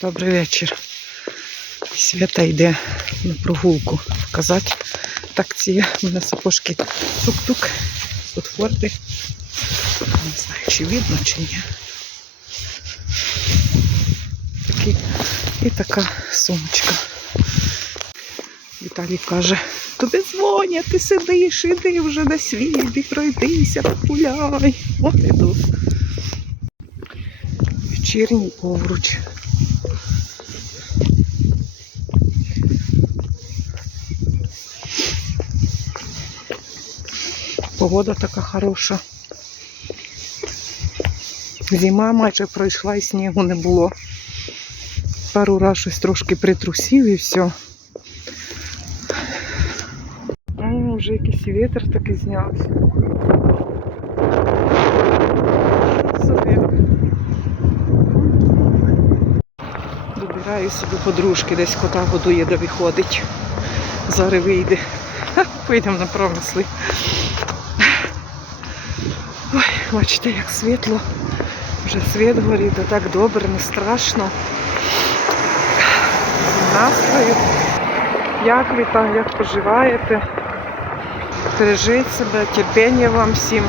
Добрий вечір. Свята йде на прогулку показати. Так ці у мене сапожки тук-тук. Тут форти. Не знаю, чи видно, чи ні. Такі. І така сумочка. Віталій каже, тобі дзвонять, ти сидиш, іди вже на світ, іди пройдися, погуляй. От іду. Вечірній овруч. Погода така хороша. Зима майже пройшла і снігу не було. Пару раз щось трошки притрусів і все. О, вже якийсь вітер такий знявся. Добираю собі подружки, десь кота годує, де виходить. Зараз вийде. Поїдемо на промисли. Ой, бачите, як світло. Вже світ горить, а так добре, не страшно. Настрою. Як ви там, як поживаєте? Бережіть себе, терпіння вам всім.